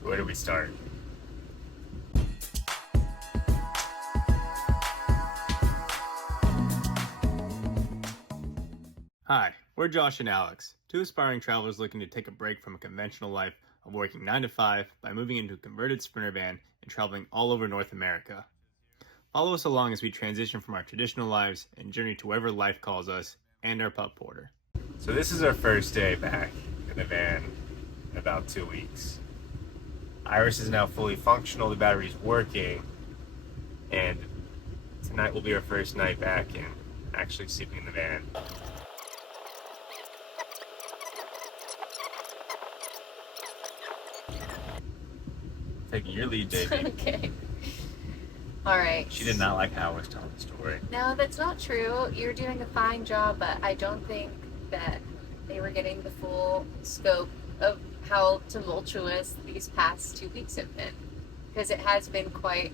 So where do we start? Hi, we're Josh and Alex, two aspiring travelers looking to take a break from a conventional life of working 9 to 5 by moving into a converted Sprinter van and traveling all over North America. Follow us along as we transition from our traditional lives and journey to wherever life calls us and our pup Porter. So this is our first day back in the van in about 2 weeks. Iris is now fully functional, the battery's working, and tonight will be our first night back and actually sleeping in the van. Taking your lead, David. Okay. All right. She did not like how I was telling the story. No, that's not true. You're doing a fine job, but I don't think that they were getting the full scope of how tumultuous these past 2 weeks have been. Because it has been quite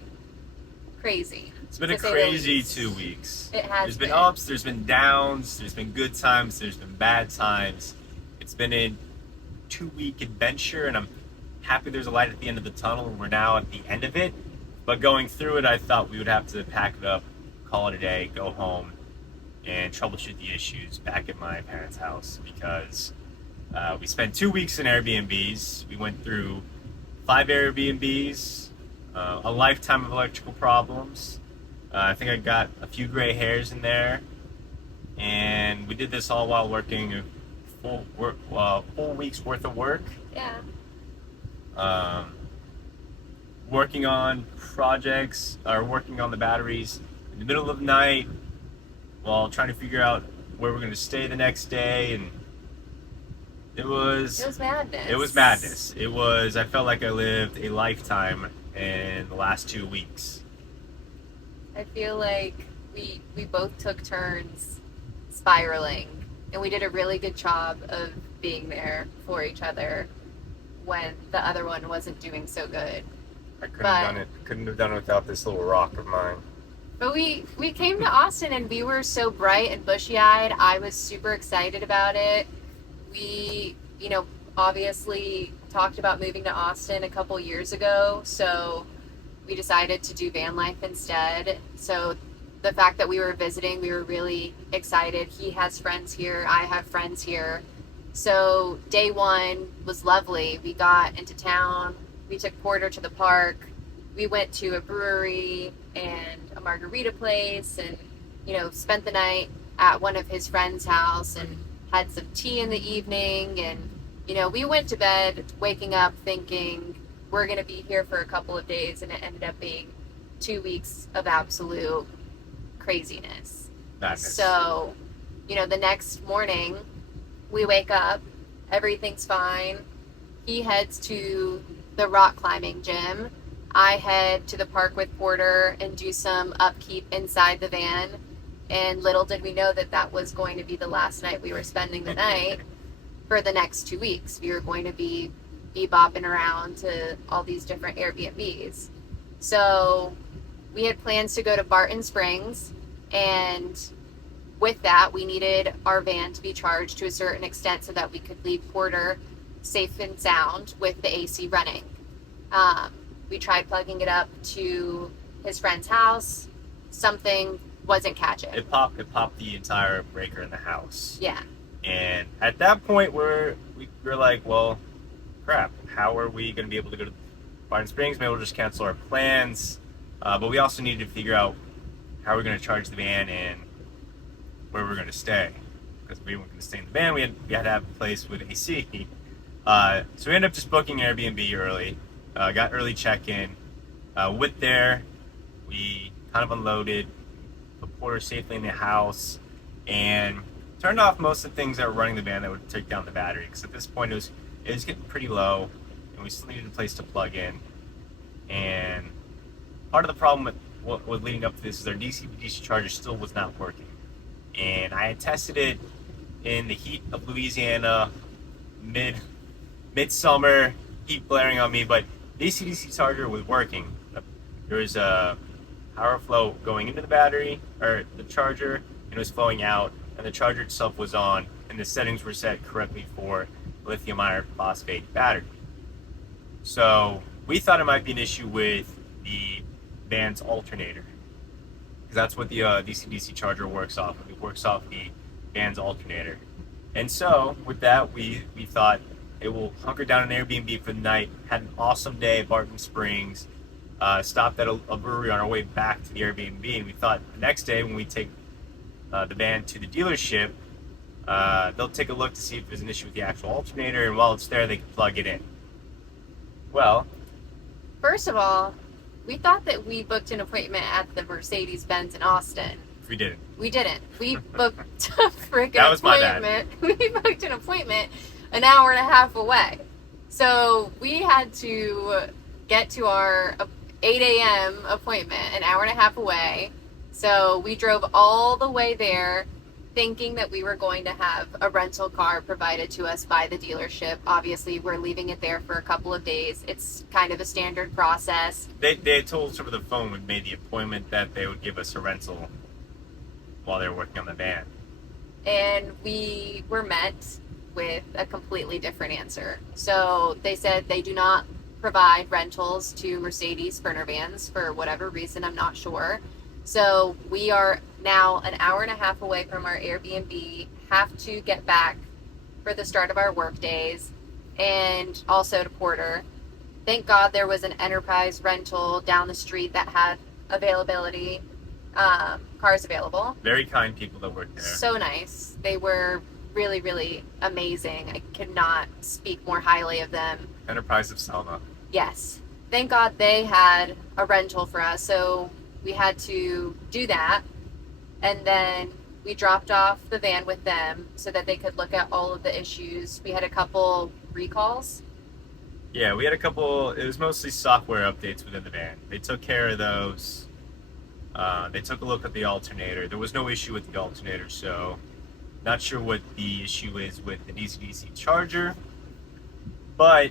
crazy. It's been a crazy 2 weeks. It has There's been ups, there's been downs, there's been good times, there's been bad times. It's been a 2-week adventure, and I'm happy there's a light at the end of the tunnel, and we're now at the end of it. But going through it, I thought we would have to pack it up, call it a day, go home, and troubleshoot the issues back at my parents' house, because we spent 2 weeks in Airbnbs. We went through 5 Airbnbs, a lifetime of electrical problems. I think I got a few gray hairs in there, and we did this all while working a full week's worth of work. Yeah. Working on projects, or working on the batteries in the middle of the night while trying to figure out where we're going to stay the next day, and it was madness. It was madness. I felt like I lived a lifetime in the last 2 weeks. I feel like we both took turns spiraling, and we did a really good job of being there for each other when the other one wasn't doing so good. I couldn't have done it without this little rock of mine. But we came to Austin, and we were so bright and bushy-eyed. I was super excited about it. We, obviously talked about moving to Austin a couple years ago, so we decided to do van life instead. So the fact that we were visiting, we were really excited. He has friends here. I have friends here. So day one was lovely. We got into town. We took Porter to the park. We went to a brewery and a margarita place, and, spent the night at one of his friends' house and had some tea in the evening. And, we went to bed waking up thinking we're going to be here for a couple of days, and it ended up being 2 weeks of absolute craziness. Madness. So, the next morning we wake up, everything's fine. He heads to the rock climbing gym. I head to the park with Porter and do some upkeep inside the van. And little did we know that was going to be the last night we were spending the night for the next 2 weeks. We were going to be bopping around to all these different Airbnbs. So we had plans to go to Barton Springs, and with that, we needed our van to be charged to a certain extent so that we could leave Porter safe and sound with the AC running. We tried plugging it up to his friend's house. Something wasn't catching. It popped the entire breaker in the house. Yeah. And at that point, we're like, well, crap. How are we going to be able to go to Barton Springs? Maybe we'll just cancel our plans. But we also needed to figure out how we're going to charge the van and where we're going to stay, because we weren't going to stay in the van. We had to have a place with AC. So we ended up just booking Airbnb early. Got early check-in. With there, we kind of unloaded, put Porter safely in the house, and turned off most of the things that were running the van that would take down the battery. Because at this point, it was getting pretty low, and we still needed a place to plug in. And part of the problem with what was leading up to this is our DC-DC charger still was not working. And I had tested it in the heat of Louisiana, midsummer, heat blaring on me, but the DC-DC charger was working. There was a power flow going into the battery, or the charger, and it was flowing out, and the charger itself was on, and the settings were set correctly for lithium iron phosphate battery. So we thought it might be an issue with the van's alternator, because that's what the DC-DC charger works off of. It works off the van's alternator. And so with that, we thought it will hunker down an Airbnb for the night. Had an awesome day at Barton Springs. Stopped at a brewery on our way back to the Airbnb, and we thought the next day when we take the van to the dealership, they'll take a look to see if there's an issue with the actual alternator, and while it's there, they can plug it in. Well, First of all, we thought that we booked an appointment at the Mercedes-Benz in Austin. we didn't. We didn't. We booked a freaking That was my bad. appointment. We booked an appointment an hour and a half away. So we had to get to our 8 a.m. appointment an hour and a half away. So we drove all the way there thinking that we were going to have a rental car provided to us by the dealership. Obviously, we're leaving it there for a couple of days. It's kind of a standard process. They had told us over the phone when we made the appointment that they would give us a rental while they were working on the van. And we were met with a completely different answer. So they said they do not provide rentals to Mercedes burner vans for whatever reason, I'm not sure. So we are now an hour and a half away from our Airbnb, have to get back for the start of our work days, and also to Porter. Thank God there was an Enterprise rental down the street that had availability, cars available. Very kind people that work there. So nice. They were really, really amazing. I cannot speak more highly of them. Enterprise of Selma. Yes. Thank God they had a rental for us. So we had to do that. And then we dropped off the van with them so that they could look at all of the issues. We had a couple recalls. Yeah, we had a couple. It was mostly software updates within the van. They took care of those. They took a look at the alternator. There was no issue with the alternator, so not sure what the issue is with the DC-DC charger. But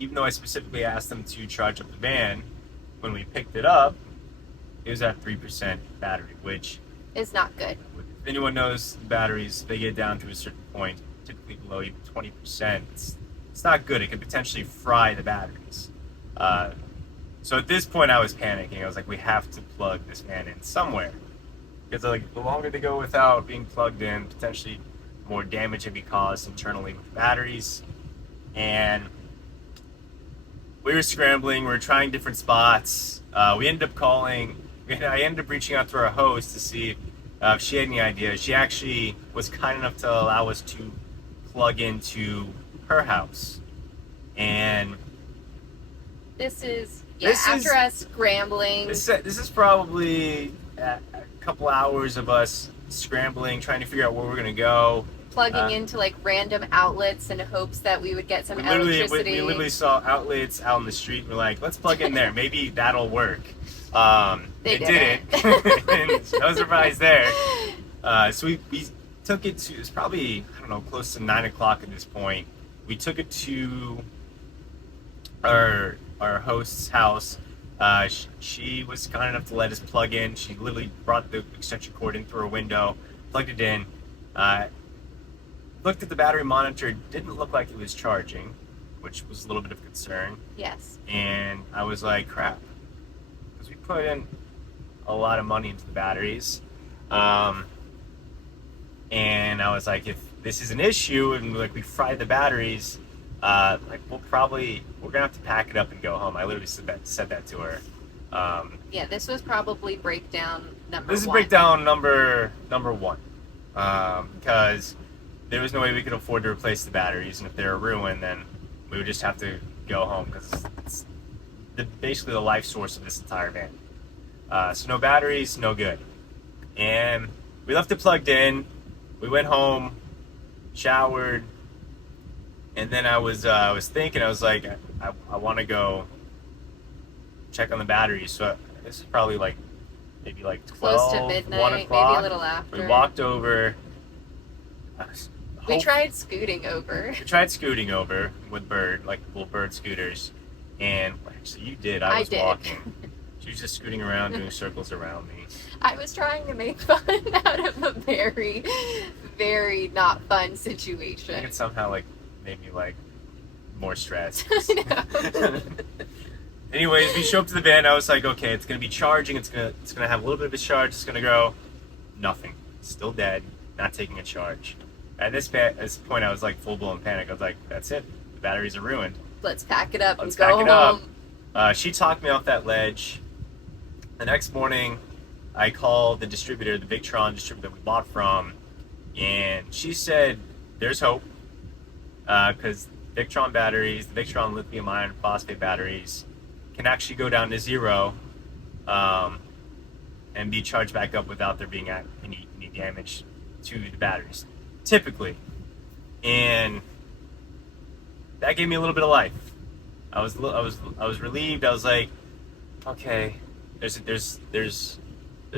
even though I specifically asked them to charge up the van, when we picked it up, it was at 3% battery, which Is not good. if anyone knows batteries, they get down to a certain point, typically below even 20%. It's not good. It could potentially fry the batteries. So at this point, I was panicking. I was like, we have to plug this van in somewhere. Because like, the longer they go without being plugged in, potentially more damage can be caused internally with the batteries. And we were scrambling. We were trying different spots. We ended up calling. I ended up reaching out to our host to see if she had any ideas. She actually was kind enough to allow us to plug into her house. And after us scrambling. This is probably a couple hours of us scrambling, trying to figure out where we're going to go. Plugging into like random outlets in hopes that we would get some electricity. We literally saw outlets out in the street and we're like, let's plug in there. Maybe that'll work. They it didn't. No surprise there. So we took it to, it was probably, I don't know, close to 9 o'clock at this point. We took it to our host's house. She was kind enough to let us plug in. She literally brought the extension cord in through her window, plugged it in. Looked at the battery monitor, didn't look like it was charging, which was a little bit of concern. Yes. And I was like, crap. Because we put in a lot of money into the batteries. And I was like, if this is an issue and like we fry the batteries, like we're gonna have to pack it up and go home. I literally said that to her. Yeah, this was probably breakdown number one. This is breakdown number one. Because there was no way we could afford to replace the batteries, and if they were ruined, then we would just have to go home because it's basically the life source of this entire van. So no batteries, no good. And we left it plugged in. We went home, showered, and then I was thinking, I was like, I want to go check on the batteries. So this is probably like maybe like 12, close to midnight, 1 o'clock. maybe a little after. We walked over. We tried scooting over. We tried scooting over with little bird scooters, and actually you did. I was walking. She was just scooting around, doing circles around me. I was trying to make fun out of a very, very not fun situation. I think it somehow like made me like more stress. I Anyways, we show up to the van. I was like, okay, it's gonna be charging. It's gonna have a little bit of a charge. It's gonna go. Nothing. Still dead. Not taking a charge. At this point, I was like full blown panic. I was like, that's it. The batteries are ruined. Let's pack it up Let's and go pack it up. home. She talked me off that ledge. The next morning, I called the distributor, the Victron distributor that we bought from, and she said there's hope because Victron batteries, the Victron lithium iron phosphate batteries, can actually go down to zero and be charged back up without there being any damage to the batteries, typically. And that gave me a little bit of life. I was relieved. I was like, okay, there's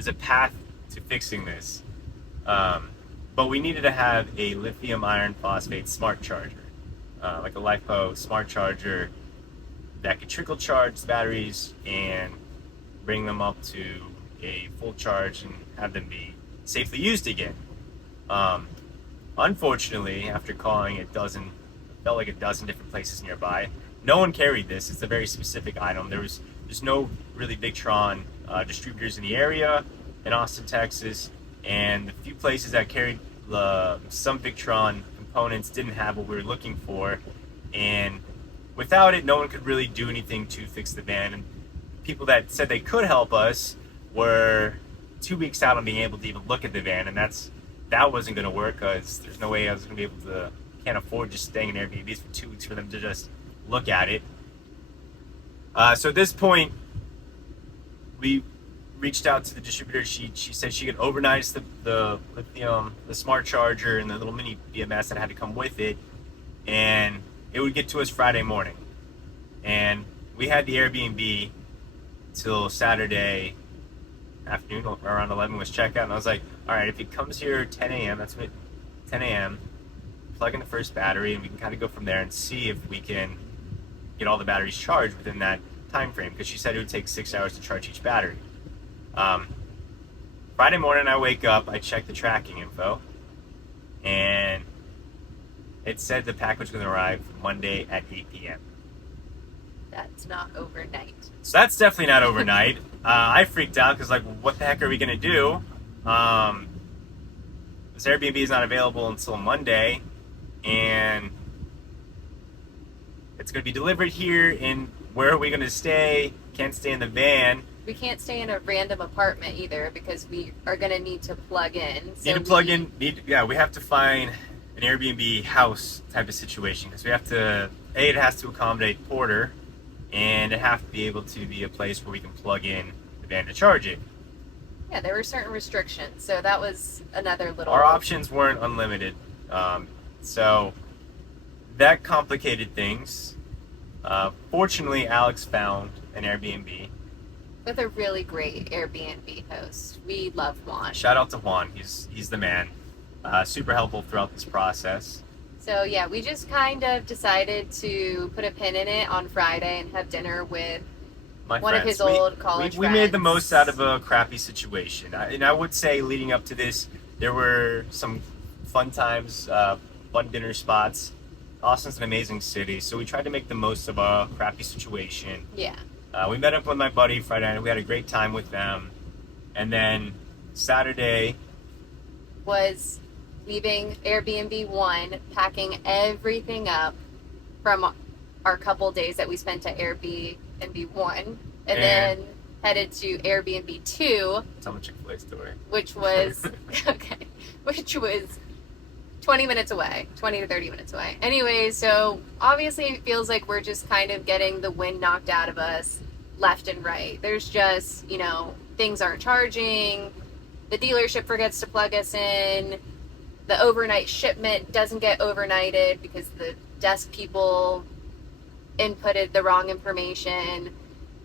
a path to fixing this. But we needed to have a lithium iron phosphate smart charger, like a LiPo smart charger that could trickle charge the batteries and bring them up to a full charge and have them be safely used again. Unfortunately, after calling felt like a dozen different places nearby, no one carried this. It's a very specific item. There's no really Victron distributors in the area in Austin, Texas, and the few places that carried some Victron components didn't have what we were looking for, and without it, no one could really do anything to fix the van. And people that said they could help us were 2 weeks out on being able to even look at the van, and that wasn't going to work because there's no way I was going to be able to. Can't afford just staying in Airbnbs for 2 weeks for them to just look at it. So at this point, we reached out to the distributor. She said she could overnight the lithium, the smart charger, and the little mini BMS that had to come with it, and it would get to us Friday morning. And we had the Airbnb till Saturday afternoon, around 11 was checkout, and I was like, all right, if it comes here 10 a.m., that's 10 a.m., plug in the first battery, and we can kind of go from there and see if we can get all the batteries charged within that time frame, because she said it would take 6 hours to charge each battery. Friday morning, I wake up, I check the tracking info, and it said the package was going to arrive Monday at 8 p.m. That's not overnight. So that's definitely not overnight. I freaked out because, like, what the heck are we going to do? This Airbnb is not available until Monday, and it's going to be delivered here, and where are we going to stay? Can't stay in the van. We can't stay in a random apartment either because we are going to need to plug in. So we have to find an Airbnb house type of situation because we have to, it has to accommodate Porter, and it has to be able to be a place where we can plug in the van to charge it. Yeah, there were certain restrictions, so that was another little... Our options weren't unlimited, so that complicated things. Fortunately, Alex found an Airbnb. With a really great Airbnb host. We love Juan. Shout out to Juan. He's the man. Super helpful throughout this process. So yeah, we just kind of decided to put a pin in it on Friday and have dinner with one of his old college friends. We made the most out of a crappy situation. And I would say leading up to this, there were some fun times, fun dinner spots. Austin's an amazing city, so we tried to make the most of a crappy situation. Yeah. We met up with my buddy Friday night. We had a great time with them. And then Saturday was leaving Airbnb 1, packing everything up from our couple days that we spent at Airbnb 1, and then headed to Airbnb 2. Tell me Chick-fil-A story. Which was, okay, which was 20 minutes away, 20 to 30 minutes away. Anyway, so obviously it feels like we're just kind of getting the wind knocked out of us left and right. There's just, things aren't charging. The dealership forgets to plug us in. The overnight shipment doesn't get overnighted because the desk people inputted the wrong information.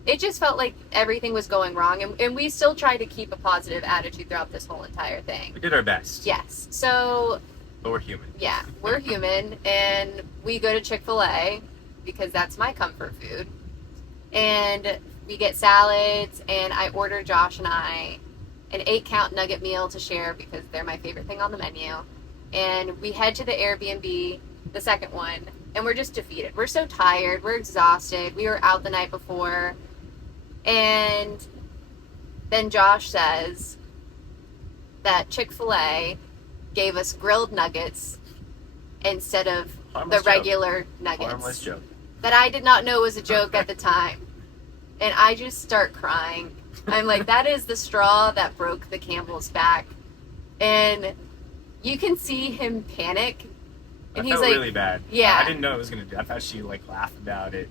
It just felt like everything was going wrong, and we still tried to keep a positive attitude throughout this whole entire thing. We did our best. Yes. So... But we're human. Yeah, we're human, and we go to Chick-fil-A because that's my comfort food. And we get salads, and I order Josh and I an 8-count nugget meal to share because they're my favorite thing on the menu. And we head to the Airbnb, the second one, and we're just defeated. We're so tired. We're exhausted. We were out the night before. And then Josh says that Chick-fil-A gave us grilled nuggets instead of Harmless the joke. regular nuggets. Harmless joke. That I did not know was a joke at the time. And I just start crying. I'm like, that is the straw that broke the camel's back. And you can see him panic. And I he's felt like, really bad. yeah. I didn't know it was gonna do. I thought she like laughed about it.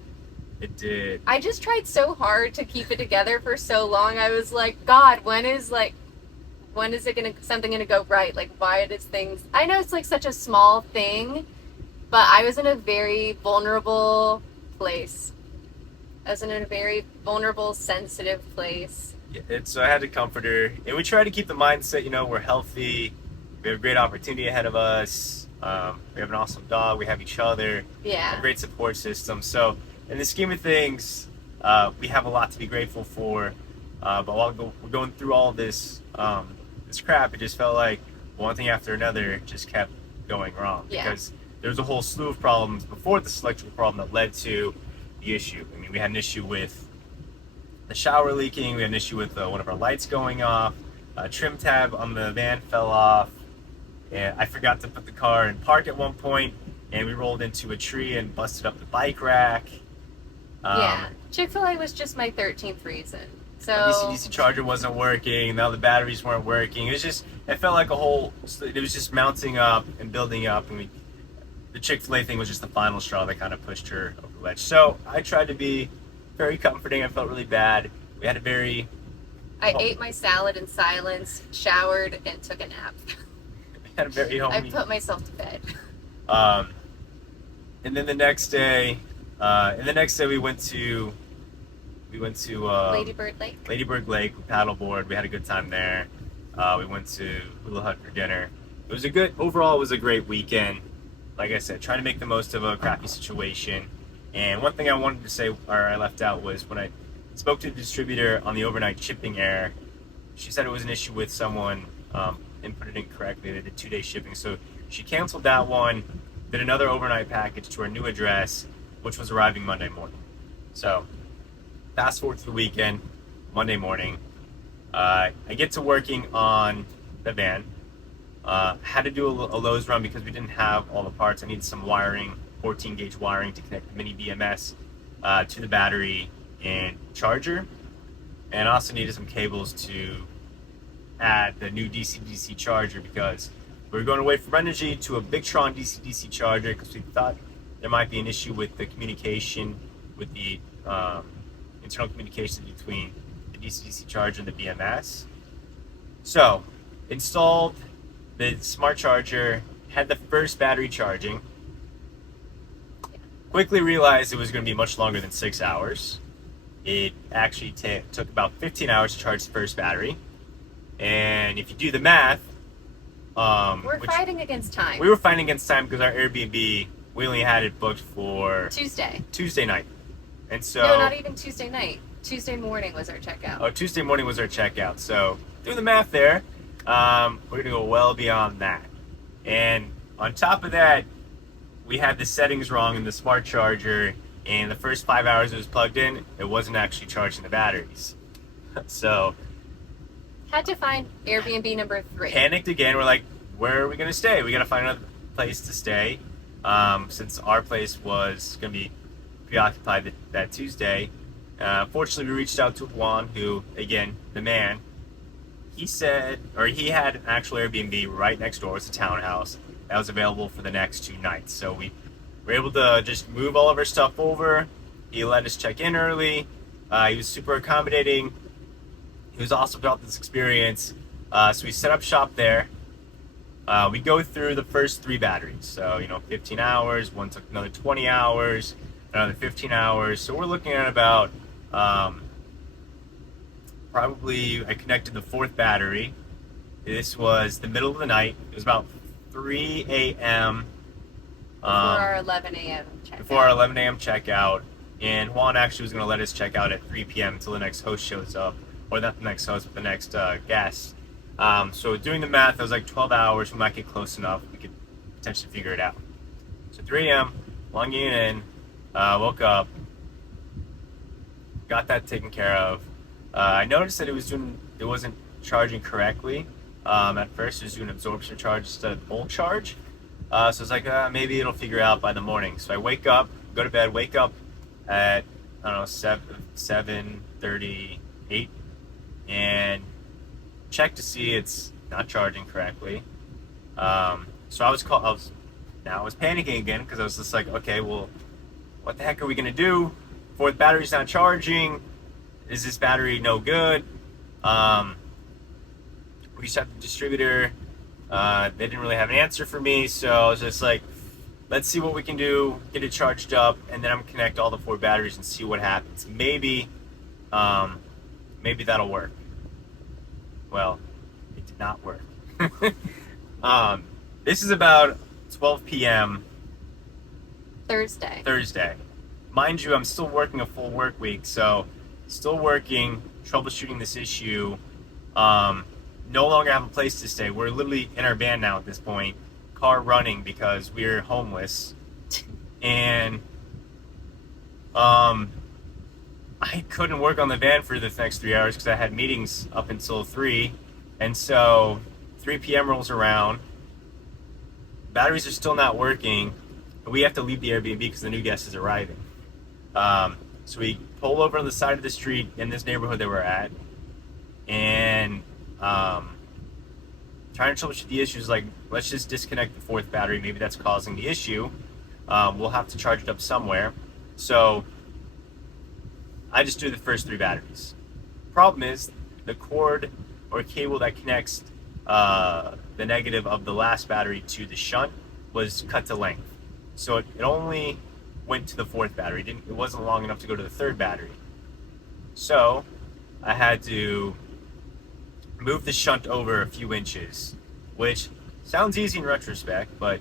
It did. I just tried so hard to keep it together for so long. I was like, God, when is something gonna go right? Like, why does things? I know it's like such a small thing, but I was in a very vulnerable place. I was in a very vulnerable, sensitive place. So I had to comfort her, and we try to keep the mindset. We're healthy. We have a great opportunity ahead of us. We have an awesome dog. We have each other. Yeah. A great support system. So, in the scheme of things, we have a lot to be grateful for. But while we're going through all this crap, it just felt like one thing after another just kept going wrong. Yeah. Because there was a whole slew of problems before this electrical problem that led to the issue. I mean, we had an issue with the shower leaking. We had an issue with one of our lights going off. A trim tab on the van fell off. And I forgot to put the car in park at one point, and we rolled into a tree and busted up the bike rack. Yeah. Chick-fil-A was just my 13th reason. So The DC-DC charger wasn't working. Now the batteries weren't working. It felt like it was just mounting up and building up. And the Chick-fil-A thing was just the final straw that kind of pushed her over the ledge. So I tried to be very comforting. I felt really bad. We had I ate my salad in silence, showered, and took a nap. a very I homey. put myself to bed. And then the next day we went to Lady Bird Lake. Ladybird Lake. We paddleboard. We had a good time there. We went to Hula Hut for dinner. Overall, it was a great weekend. Like I said, trying to make the most of a crappy situation. And one thing I wanted to say, or I left out, was when I spoke to the distributor on the overnight shipping error, she said it was an issue with someone inputted incorrectly. They did 2-day shipping. So she canceled that one, did another overnight package to our new address, which was arriving Monday morning. So fast forward to the weekend, Monday morning, I get to working on the van. Had to do a Lowe's run because we didn't have all the parts. I needed some wiring, 14 gauge wiring to connect the mini BMS to the battery and charger. And I also needed some cables to add the new DC-DC charger because we were going away from Energy to a Victron DC-DC charger because we thought there might be an issue with the communication, with the internal communication between the DC-DC charger and the BMS. So, installed the smart charger, had the first battery charging. Quickly realized it was going to be much longer than 6 hours. It actually took about 15 hours to charge the first battery. And if you do the math, We're fighting against time. we were fighting against time because our Airbnb, we only had it booked for Tuesday night. And so, No, not even Tuesday night. Tuesday morning was our checkout. Tuesday morning was our checkout. So doing the math there, we're going to go well beyond that. And on top of that, we had the settings wrong in the smart charger. And the first 5 hours it was plugged in, it wasn't actually charging the batteries. So Had to find Airbnb number 3. panicked again. We're like, where are we going to stay? We got to find another place to stay. Since our place was going to be preoccupied that Tuesday. Fortunately, we reached out to Juan, who, again, the man, he had an actual Airbnb right next door. It's a townhouse that was available for the next 2 nights. So we were able to just move all of our stuff over. He let us check in early. He was super accommodating. He was awesome about this experience. So we set up shop there. We go through the first 3 batteries. So, 15 hours. One took another 20 hours. Another 15 hours. So we're looking at about probably, I connected the 4th battery. This was the middle of the night. It was about 3 a.m. Before our 11 a.m. checkout. Before our 11 a.m. checkout. And Juan actually was going to let us check out at 3 p.m. until the next host shows up. Or not the next host, but the next guest. So doing the math, it was like 12 hours. We might get close enough. We could potentially figure it out. So 3 a.m., Lunging it in, woke up, got that taken care of. I noticed that it wasn't charging correctly. At first, it was doing absorption charge instead of bulk charge. So I was like, maybe it'll figure out by the morning. So I wake up, go to bed, wake up at I don't know 7:38, and check to see it's not charging correctly. So I was panicking again because I was just like, okay, well, what the heck are we gonna do? Fourth battery's not charging. Is this battery no good? Reached out to the distributor. They didn't really have an answer for me, so I was just like, let's see what we can do, get it charged up, and then I'm gonna connect all the 4 batteries and see what happens. Maybe that'll work. Well, it did not work. This is about 12 p.m. Thursday. Mind you, I'm still working a full work week, so still working, troubleshooting this issue. No longer have a place to stay. We're literally in our van now at this point, car running because we're homeless. And I couldn't work on the van for the next 3 hours because I had meetings up until 3. And so 3 p.m. rolls around. Batteries are still not working. But we have to leave the Airbnb because the new guest is arriving. So we pull over on the side of the street in this neighborhood that we're at. And trying to troubleshoot the issues, like, let's just disconnect the 4th battery. Maybe that's causing the issue. We'll have to charge it up somewhere. So I just do the first 3 batteries. Problem is, the cord or cable that connects the negative of the last battery to the shunt was cut to length. So it only went to the 4th battery. It wasn't long enough to go to the 3rd battery. So I had to move the shunt over a few inches, which sounds easy in retrospect, but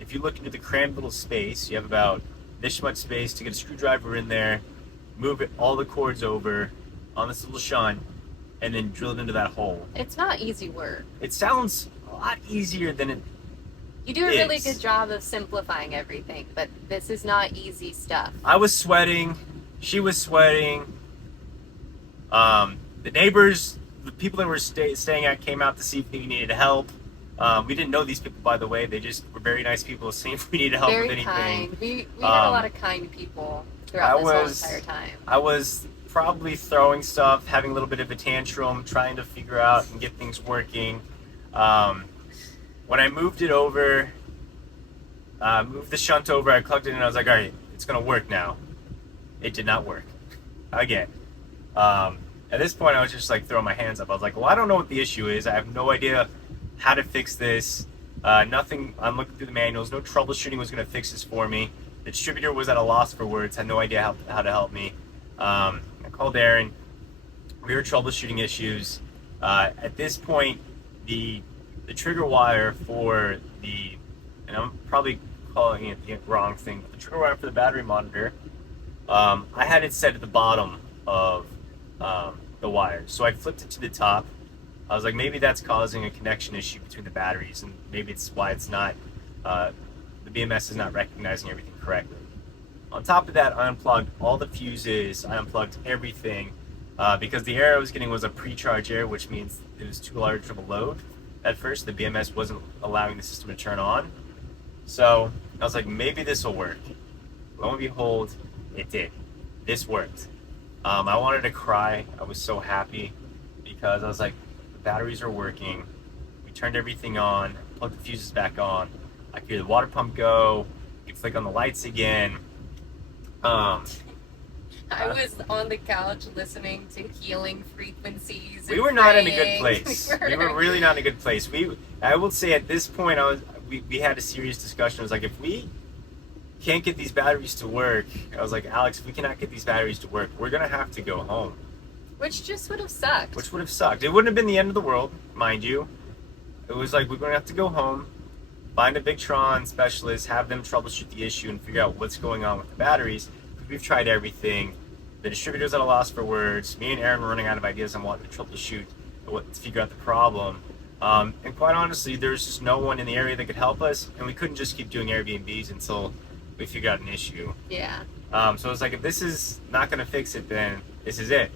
if you look into the cramped little space, you have about this much space to get a screwdriver in there, move all the cords over on this little shunt, and then drill it into that hole. It's not easy work. It sounds a lot easier than it You do a really good job of simplifying everything, but this is not easy stuff. I was sweating. She was sweating. The neighbors, the people that were staying at, came out to see if we needed help. We didn't know these people, by the way. They just were very nice people, seeing if we needed help Very with anything. kind. We had a lot of kind people throughout this whole entire time. I was probably throwing stuff, having a little bit of a tantrum, trying to figure out and get things working. When I moved it over, moved the shunt over, I plugged it in, and I was like, all right, it's going to work now. It did not work. Again. At this point, I was just like throwing my hands up. I was like, well, I don't know what the issue is. I have no idea how to fix this. Nothing, I'm looking through the manuals. No troubleshooting was going to fix this for me. The distributor was at a loss for words, had no idea how to help me. I called Aaron. We were troubleshooting issues. At this point, the trigger wire for and I'm probably calling it the wrong thing, but the trigger wire for the battery monitor, I had it set at the bottom of the wire. So I flipped it to the top. I was like, maybe that's causing a connection issue between the batteries, and maybe it's why it's not, the BMS is not recognizing everything correctly. On top of that, I unplugged all the fuses, I unplugged everything, because the error I was getting was a pre-charge error, which means it was too large of a load. At first, the BMS wasn't allowing the system to turn on. So I was like, maybe this will work. Lo and behold, it did. This worked. I wanted to cry. I was so happy because I was like, the batteries are working. We turned everything on, plugged the fuses back on. I could hear the water pump go. You flick on the lights again. I was on the couch listening to healing frequencies. We were not in a good place. We were really not in a good place. I will say at this point, we had a serious discussion. I was like, if we can't get these batteries to work, I was like, Alex, if we cannot get these batteries to work, we're gonna have to go home. Which just would have sucked. It wouldn't have been the end of the world, mind you. It was like, we're gonna have to go home, find a Victron specialist, have them troubleshoot the issue and figure out what's going on with the batteries. We've tried everything. The distributor's at a loss for words. Me and Aaron were running out of ideas on what to troubleshoot, to figure out the problem. And quite honestly, there's just no one in the area that could help us, and we couldn't just keep doing Airbnbs until we figured out an issue. Yeah. So it's like, if this is not going to fix it, then this is it.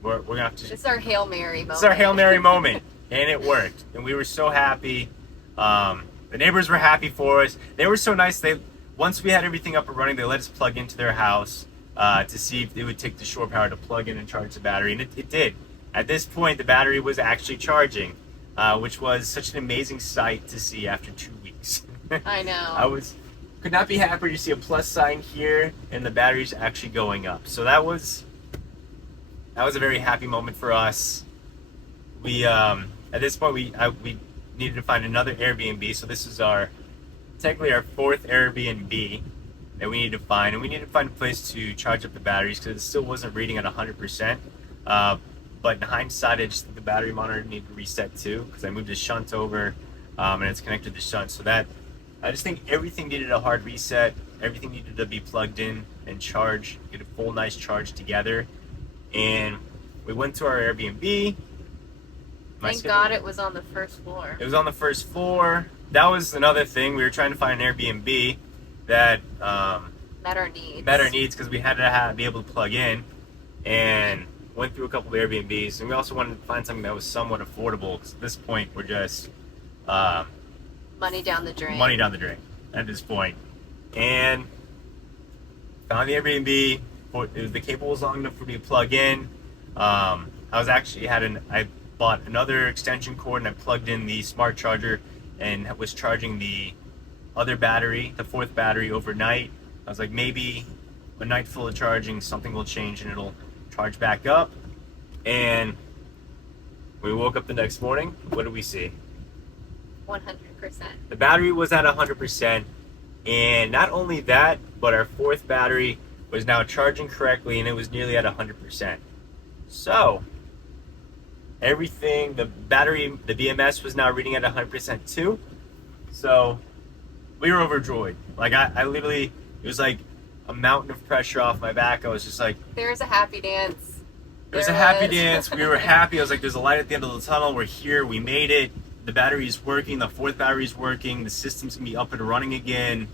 We're going to have to... This is our Hail Mary moment. This is our Hail Mary moment. And it worked. And we were so happy. The neighbors were happy for us. They were so nice. Once we had everything up and running, they let us plug into their house to see if it would take the shore power to plug in and charge the battery. And it did. At this point, the battery was actually charging, which was such an amazing sight to see after 2 weeks. I know. Could not be happier to see a plus sign here and the battery's actually going up. So that was a very happy moment for us. We at this point we needed to find another Airbnb. So this is technically our fourth Airbnb that we needed to find, and we needed to find a place to charge up the batteries because it still wasn't reading at 100%. But in hindsight, I just think the battery monitor needed to reset too because I moved the shunt over, and it's connected to the shunt. So I just think everything needed a hard reset. Everything needed to be plugged in and charged, get a full nice charge together. And we went to our Airbnb. Thank God it was on the first floor. It was on the first floor. That was another thing. We were trying to find an Airbnb that met our needs. Because we had to be able to plug in, and went through a couple of Airbnbs. And we also wanted to find something that was somewhat affordable because at this point we're just money down the drain. Money down the drain at this point. And found the Airbnb. The cable was long enough for me to plug in. I bought another extension cord and I plugged in the smart charger and was charging the other battery, the fourth battery, overnight. I was like, maybe a night full of charging, something will change and it'll charge back up. And we woke up the next morning. What did we see? 100%. The battery was at 100%. And not only that, but our fourth battery was now charging correctly and it was nearly at 100%. So everything, the BMS was now reading at 100% too. So we were overjoyed. Like I literally, it was like a mountain of pressure off my back. I was just like, there's a happy dance. There's a happy dance. We were happy. I was like, there's a light at the end of the tunnel. We're here. We made it. The battery is working. The fourth battery is working. The system's gonna be up and running again.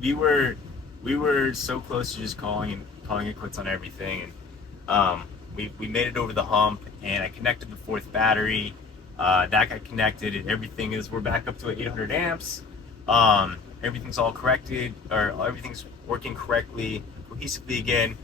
We were so close to just calling it quits on everything. And we made it over the hump. And I connected the fourth battery. That got connected. And everything is. We're back up to 800 amps. Everything's all corrected, or everything's working correctly, cohesively again.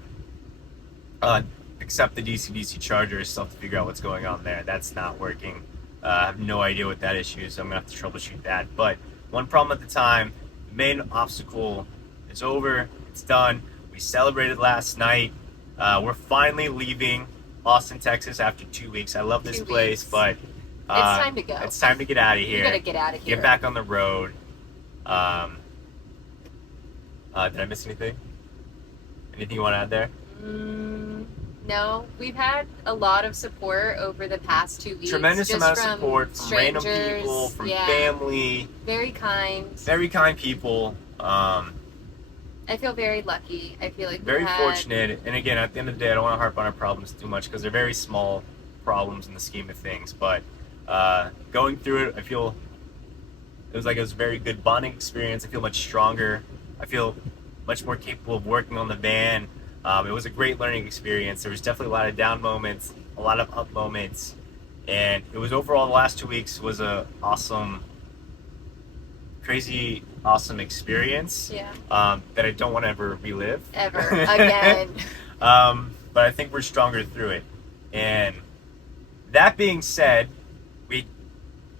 Except the DC-DC charger is still have to figure out what's going on there. That's not working. I have no idea what that issue is, so I'm going to have to troubleshoot that. But one problem at the time, the main obstacle is over. It's done. We celebrated last night. We're finally leaving Austin, Texas after 2 weeks. I love this place, but it's time to go. It's time to get out of here. You got to get out of here. Get back on the road. Did I miss anything? Anything you want to add there? No, we've had a lot of support over the past 2 weeks. Tremendous just amount of from support from random strangers, people, from family. Very kind. Very kind people. I feel very lucky. I feel like very fortunate. And again, at the end of the day, I don't want to harp on our problems too much because they're very small problems in the scheme of things. But going through it, I feel it was a very good bonding experience. I feel much stronger. I feel much more capable of working on the van. It was a great learning experience. There was definitely a lot of down moments, a lot of up moments, and it was overall the last 2 weeks was a awesome, crazy, awesome experience. Yeah. That I don't want to ever relive. Ever again. But I think we're stronger through it. And that being said, we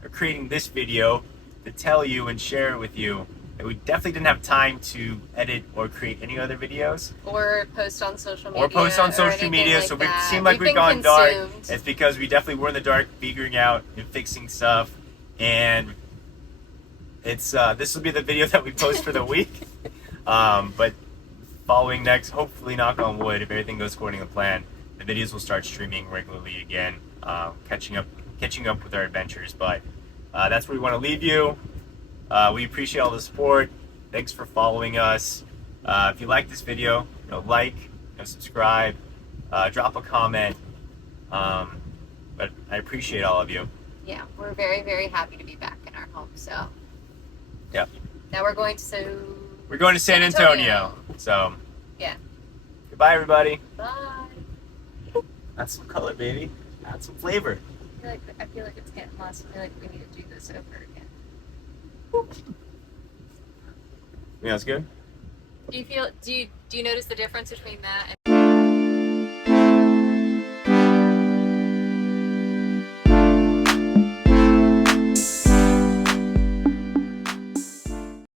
are creating this video to tell you and share it with you. We definitely didn't have time to edit or create any other videos. Or post on social media. Like so if it seemed like we've gone dark, it's because we definitely were in the dark figuring out and fixing stuff. And it's this will be the video that we post for the week. But following next, hopefully knock on wood, if everything goes according to plan, the videos will start streaming regularly again, catching up with our adventures. But that's where we want to leave you. We appreciate all the support. Thanks for following us. If you like this video, like, subscribe, drop a comment. But I appreciate all of you. Yeah, we're very, very happy to be back in our home. So. Yep. Now we're going to San Antonio. So yeah. Goodbye, everybody. Bye. Add some color, baby. Add some flavor. I feel like it's getting lost. I feel like we need to do this over again. Yeah, that's good. Do you notice the difference between that and